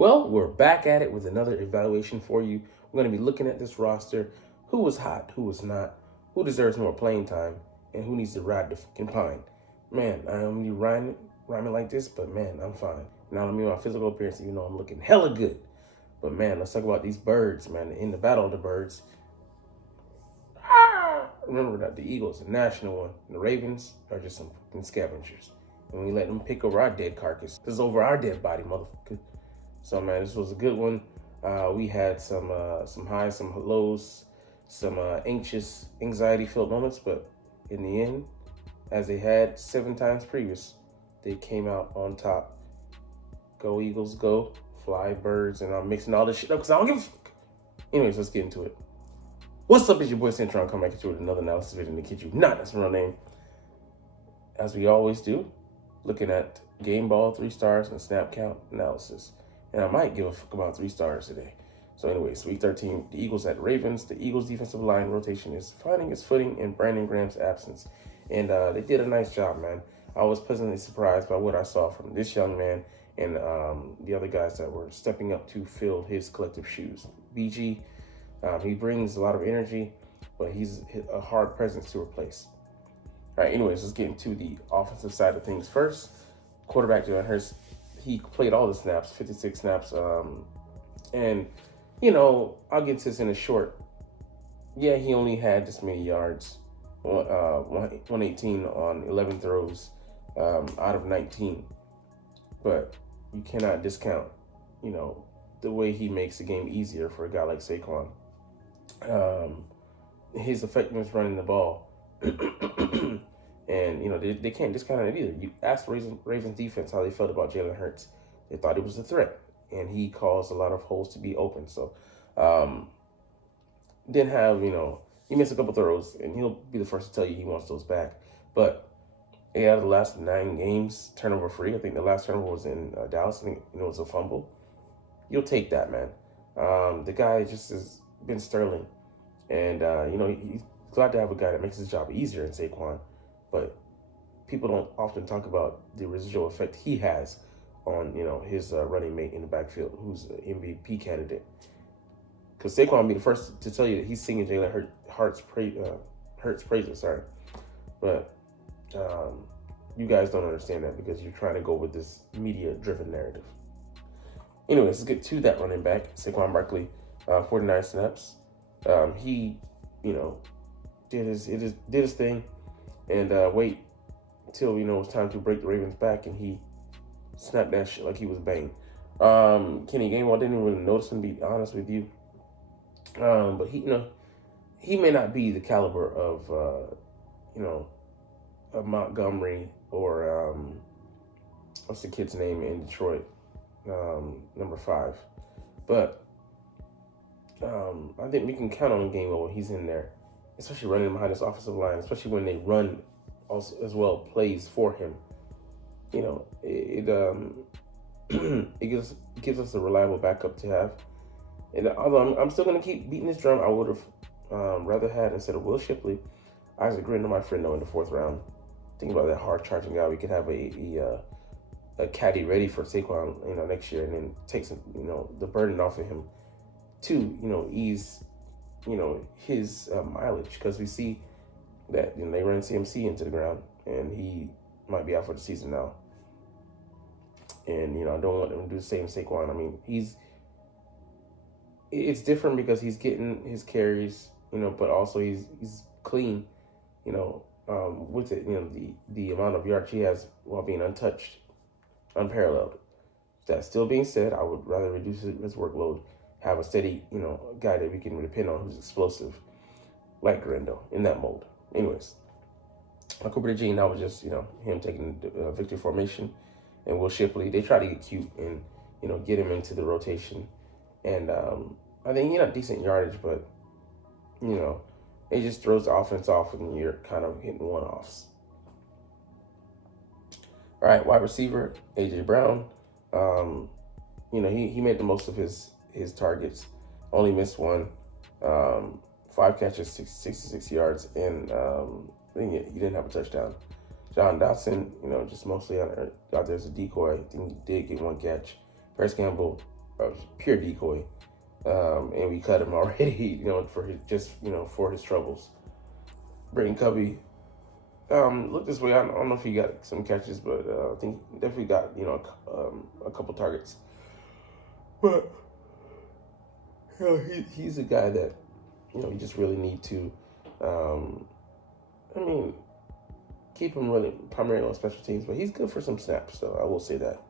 Well, we're back at it with another evaluation for you. We're going to be looking at this roster. Who was hot, who was not, who deserves more playing time, and who needs to ride the fucking pine. Man, I don't need rhyming like this, but man, I'm fine. Now, I mean my physical appearance, even though I'm looking hella good. But man, let's talk about these birds, man. In the battle of the birds, remember that the Eagles, the national one, and the Ravens are just some fucking scavengers. And we let them pick over our dead carcass. This is over our dead body, motherfucker. So man, this was a good one. We had some highs, some lows, some anxiety-filled moments, but in the end, as they had 7 times previous, they came out on top. Go Eagles, go! Fly birds, and I'm mixing all this shit up because I don't give a fuck. Anyways, let's get into it. What's up? It's your boy Cintron coming back at you with another analysis video to kid you not. That's my real name. As we always do, looking at game ball 3 stars and snap count analysis. And I might give a fuck about 3 stars today. So anyways, week 13, the Eagles at Ravens. The Eagles defensive line rotation is finding its footing in Brandon Graham's absence. And they did a nice job, man. I was pleasantly surprised by what I saw from this young man and the other guys that were stepping up to fill his collective shoes. BG, he brings a lot of energy, but he's a hard presence to replace. All right, anyways, let's get into the offensive side of things first. Quarterback Jalen Hurts, he played all the snaps, 56 snaps. And, you know, I'll get to this in a short. Yeah, he only had this many yards, 118 on 11 throws out of 19. But you cannot discount, you know, the way he makes the game easier for a guy like Saquon. His effectiveness running the ball. And, you know, they can't discount it either. You asked Ravens defense how they felt about Jalen Hurts. They thought he was a threat, and he caused a lot of holes to be open. So, didn't have, you know, he missed a couple throws, and he'll be the first to tell you he wants those back. But out of the last 9 games, turnover free. I think the last turnover was in Dallas. I think it was a fumble. You'll take that, man. The guy just has been sterling. And, you know, he's glad to have a guy that makes his job easier in Saquon. But people don't often talk about the residual effect he has on, you know, his running mate in the backfield, who's an MVP candidate. Because Saquon will be the first to tell you that he's singing Jalen Hurts praises, sorry. But you guys don't understand that because you're trying to go with this media-driven narrative. Anyways, let's get to that running back, Saquon Barkley, 49 snaps. He, you know, did his thing, and wait till, you know, it was time to break the Ravens back, and he snapped that shit like he was Bane. Kenny Gainwell didn't really notice him, to be honest with you. But he, you know, he may not be the caliber of, you know, of Montgomery or what's the kid's name in Detroit, number 5. But I think we can count on Gainwell when he's in there, especially running behind this offensive line, especially when they run also as well plays for him. You know, it gives us a reliable backup to have. And although I'm still going to keep beating this drum, I would have rather had, instead of Will Shipley, Isaac Grindle, my friend, in the 4th round. Think about that hard charging guy. We could have a caddy ready for Saquon, you know, next year, and then take some, you know, the burden off of him to, you know, ease, you know, his mileage, because we see that, you know, they run CMC into the ground, and he might be out for the season now. And, you know, I don't want them to do the same Saquon. I mean, it's different because he's getting his carries, you know, but also he's clean, you know, with it, you know, the amount of yards he has while being untouched, unparalleled. That still being said, I would rather reduce his workload, have a steady, you know, guy that we can depend on who's explosive, like Grindle, in that mold. Anyways, Cooper DeJean, that was just, you know, him taking the victory formation. And Will Shipley, they try to get cute and, you know, get him into the rotation. And I think, you know, decent yardage, but, you know, it just throws the offense off and you're kind of hitting one-offs. All right, wide receiver, A.J. Brown. You know, he made the most of his targets. Only missed one. 5 catches, 66 yards, and I think he didn't have a touchdown. John Dotson, you know, just mostly out there as a decoy. I think he did get 1 catch. Paris Campbell, pure decoy. And we cut him already, for for his troubles. Brayton Covey, look this way. I don't know if he got some catches, but I think he definitely got a couple targets. But he's a guy that you just really need to. I mean, keep him really primarily on special teams, but he's good for some snaps. So I will say that.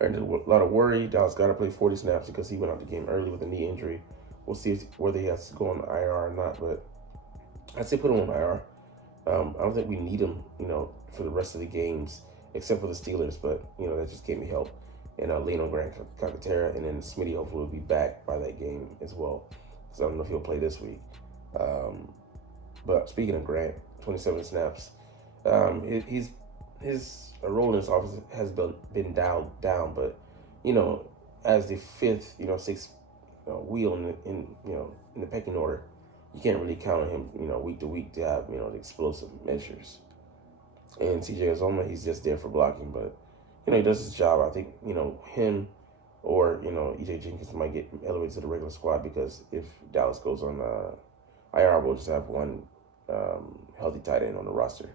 There's a lot of worry. Dallas got to play 40 snaps because he went out the game early with a knee injury. We'll see whether he has to go on the IR or not, but I'd say put him on IR. I don't think we need him, for the rest of the games, except for the Steelers, but, that just gave me help. And lean on Grant Calcaterra, and then Smitty hopefully will be back by that game as well. So I don't know if he'll play this week. But speaking of Grant, 27 snaps. His role in this offense has been down, but as the fifth, sixth wheel in the pecking order, you can't really count on him, week to week to have the explosive measures. And CJ Uzomah, he's just there for blocking, but he does his job. I think him or EJ Jenkins might get elevated to the regular squad because if Dallas goes on IR, we'll just have one healthy tight end on the roster.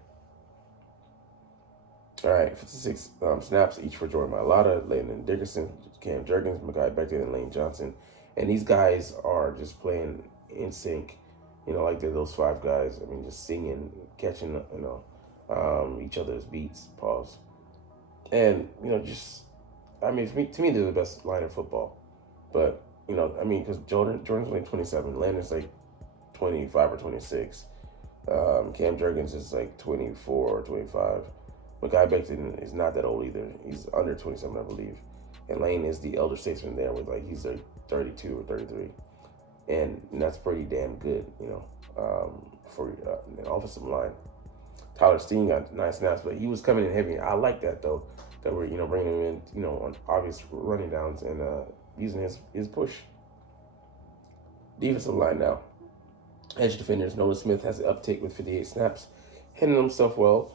All right, 56 snaps each for Jordan Mailata, Landon Dickerson, Cam Jurgens, Mekhi Becton, and Lane Johnson. And these guys are just playing in sync, like they're those five guys. I mean, just singing, catching, each other's beats, pause. And, to me, they're the best line of football. But, because Jordan's only 27, Landon's like 25 or 26. Cam Jurgens is like 24 or 25. Mekhi Becton is not that old either. He's under 27, I believe. And Lane is the elder statesman there with he's like 32 or 33. And that's pretty damn good, for an offensive line. Tyler Steen got 9 snaps, but he was coming in heavy. I like that, though, that we're, bringing him in, on obvious running downs and using his push. Defensive line now. Edge defenders, Nolan Smith has an uptick with 58 snaps, handling himself well.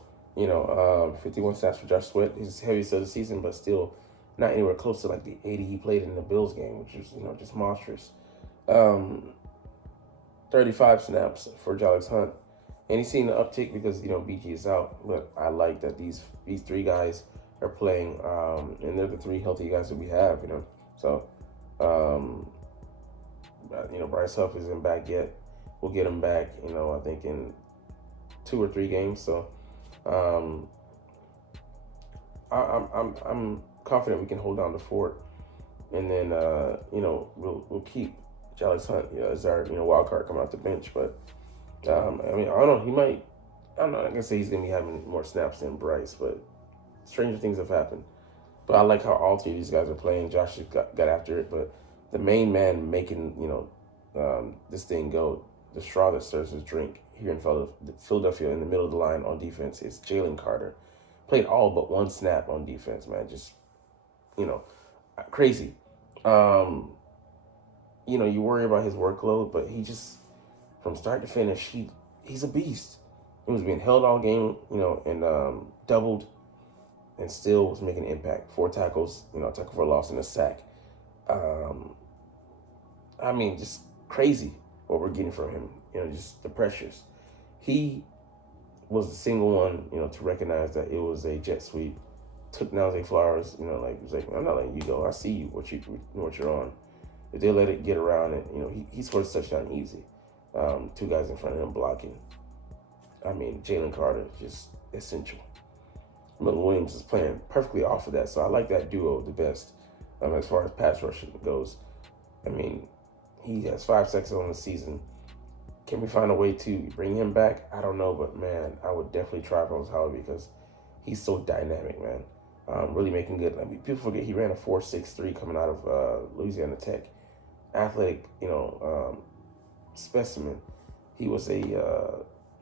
51 snaps for Josh Sweat, his heaviest of the season, but still not anywhere close to like the 80 he played in the Bills game, which was, just monstrous. 35 snaps for Alex Hunt. And he's seen an uptick because, BG is out. But I like that these three guys are playing, and they're the three healthy guys that we have, So, Bryce Huff isn't back yet. We'll get him back, I think in 2 or 3 games. So, I'm confident we can hold down the fort, and then we'll keep Alex Hunt as our wild card coming off the bench. But I don't know. He might. I'm not gonna say he's gonna be having more snaps than Bryce, but stranger things have happened. But I like how all 3 of these guys are playing. Josh got after it, but the main man making this thing go, the straw that stirs his drink here in Philadelphia in the middle of the line on defense is Jalen Carter. Played all but 1 snap on defense, man. Just, crazy. You worry about his workload, but he just, from start to finish, he's a beast. He was being held all game, and doubled, and still was making an impact. 4 tackles, tackle for a loss and a sack. Just crazy what we're getting from him. Just the pressures. He was the single one, to recognize that it was a jet sweep. Took Najee Flowers, he was like, I'm not letting you go. I see you, what you're on. If they let it get around, and he scored a touchdown easy. 2 guys in front of him blocking. Jalen Carter is just essential. Milton Williams is playing perfectly off of that, so I like that duo the best as far as pass rushing goes. He has 5 sacks on the season. Can we find a way to bring him back? I don't know, but man, I would definitely try if I was Howard because he's so dynamic, man. Really making good. People forget he ran a 4.63 coming out of Louisiana Tech. Athletic, specimen. He was a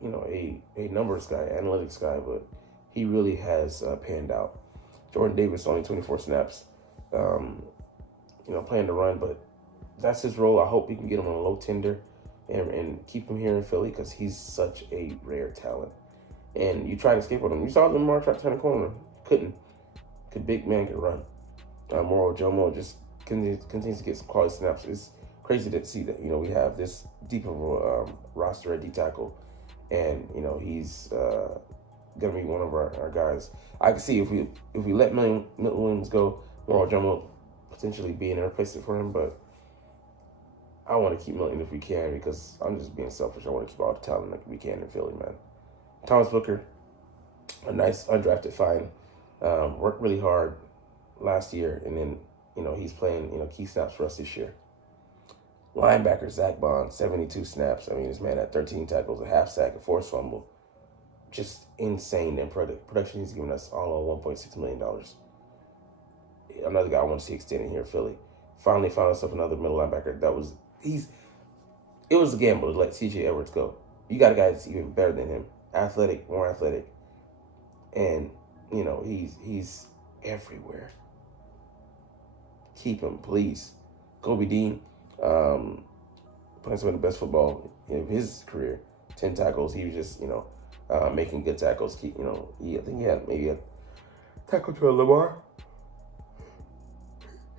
numbers guy, analytics guy, but he really has panned out. Jordan Davis only 24 snaps, playing to run, but that's his role. I hope we can get him on a low tender and keep him here in Philly because he's such a rare talent. And you try to escape on him. You saw Lamar try to turn the corner. Couldn't. Big man could run. Moro Jomo just continues to get some quality snaps. It's crazy to see that, we have this deep of a roster at D tackle, and he's gonna be one of our guys. I can see if we let Milton Williams go, Moral Drum will potentially be in a replacement for him, but I want to keep Milton if we can, because I'm just being selfish. I want to keep all the talent that we can in Philly, man. Thomas Booker, a nice undrafted find. Worked really hard last year, and then he's playing key snaps for us this year. Linebacker Zach Bond, 72 snaps. I mean, this man had 13 tackles, a half sack, a forced fumble. Just insane in production. He's giving us all on $1.6 million. Another guy I want to see extended here in Philly. Finally found us up another middle linebacker. It was a gamble to let C.J. Edwards go. You got a guy that's even better than him, more athletic, and he's everywhere. Keep him, please. Kobe Dean, playing some of the best football in his career. 10 tackles. He was just making good tackles. I think he had maybe a tackle to a Lamar.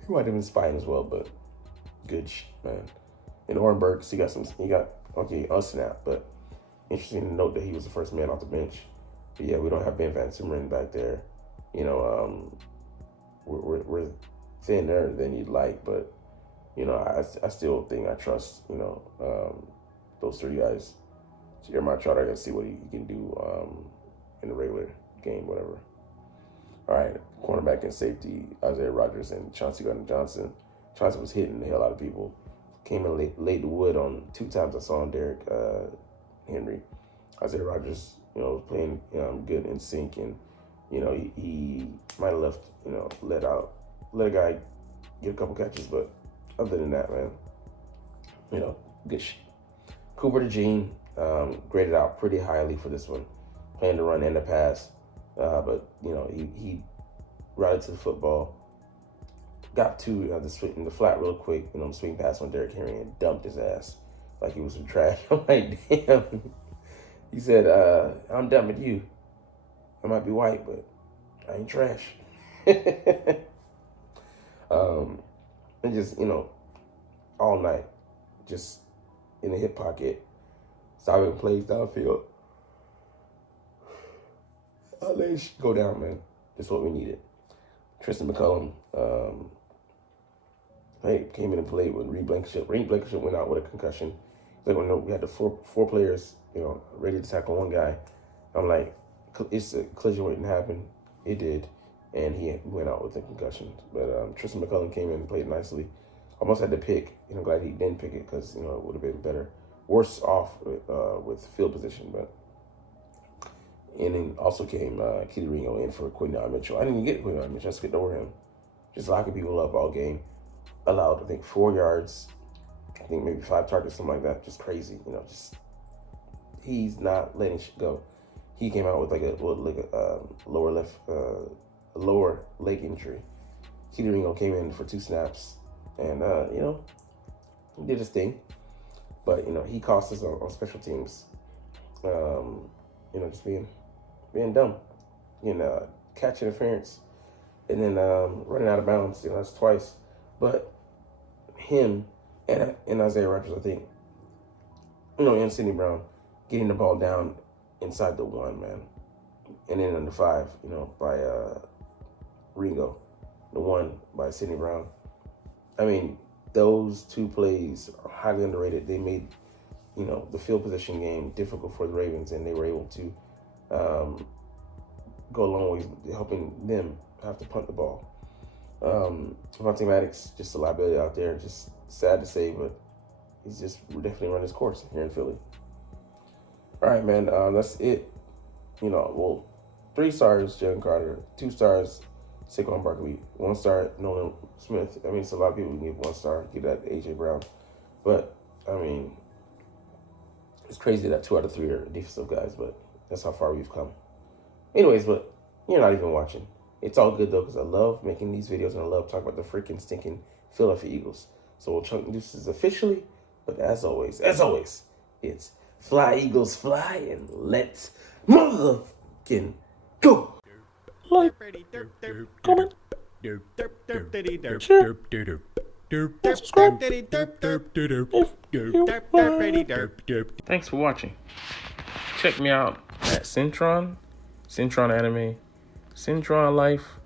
He might have been spying as well, but good shit, man. And Oren Burks, he got a snap, but interesting to note that he was the first man off the bench. But yeah, we don't have Ben Van Simmeren back there. We're thinner than you'd like, but I still think I trust those three guys. Jeremiah Trotter, I got to see what he can do in the regular game, whatever. All right, cornerback and safety, Isaiah Rodgers and Chauncey Gardner-Johnson. Chauncey was hitting the hell out of people. Came in laid the wood on 2 times I saw on Derrick Henry. Isaiah Rodgers, was playing good in sync, and he might have left, let a guy get a couple catches, but other than that, man, good shit. Cooper DeJean, graded out pretty highly for this one, playing the run and the pass, but he rallied to the football. Got to the flat real quick, the swing pass on Derrick Henry and dumped his ass like he was some trash. I'm like, damn. He said, I'm done with you. I might be white, but I ain't trash. And just, all night, just in the hip pocket, solving plays downfield. Let it go down, man. That's what we needed. Tristan McCullum, came in and played with Reed Blankenship. Reed Blankenship went out with a concussion. Like, we had the four players, ready to tackle one guy. I'm like, it's a collision waiting to happen. It did, and he went out with a concussion. But Tristan McCullum came in and played nicely. Almost had to pick, and I'm glad he didn't pick it, because it would have been better. Worse off with field position, but. And then also came Kitty Ringo in for Quinton Mitchell. I didn't even get Quinton Mitchell. I skipped over him. Just locking people up all game. Allowed, I think, 4 yards. I think maybe 5 targets, something like that. Just crazy, he's not letting shit go. He came out with like a lower leg injury. Kitty Ringo came in for 2 snaps, and he did his thing. But he cost us on special teams. Just being dumb, catch interference, and then running out of bounds. That's twice. But him and Isaiah Rodgers, I think, and Sidney Brown, getting the ball down inside the 1, man, and then under 5, by Ringo, the 1 by Sidney Brown. I mean, those 2 plays are highly underrated. They made the field position game difficult for the Ravens, and they were able to go a long ways with helping them have to punt the ball. Devontae Maddox, just a liability out there. Just sad to say, but he's just definitely run his course here in Philly. All right, man, that's it. 3 stars, Jalen Carter. 2 stars, Saquon Barkley. 1 star, Nolan Smith. I mean, it's a lot of people can give 1 star. Give that to A.J. Brown. But, I mean, it's crazy that 2 out of 3 are defensive guys, but that's how far we've come. Anyways, but you're not even watching. It's all good, though, because I love making these videos, and I love talking about the freaking stinking Philadelphia Eagles. So we'll chunk this officially, but as always, it's fly, Eagles, fly, and let's motherfucking go. Like, comment, share. Subscribe. Thanks for watching. Check me out at Cintron, Cintron Anime, Cintron Life,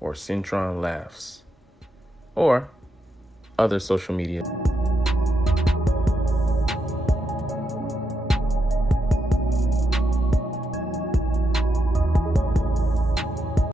or Cintron Laughs, or other social media.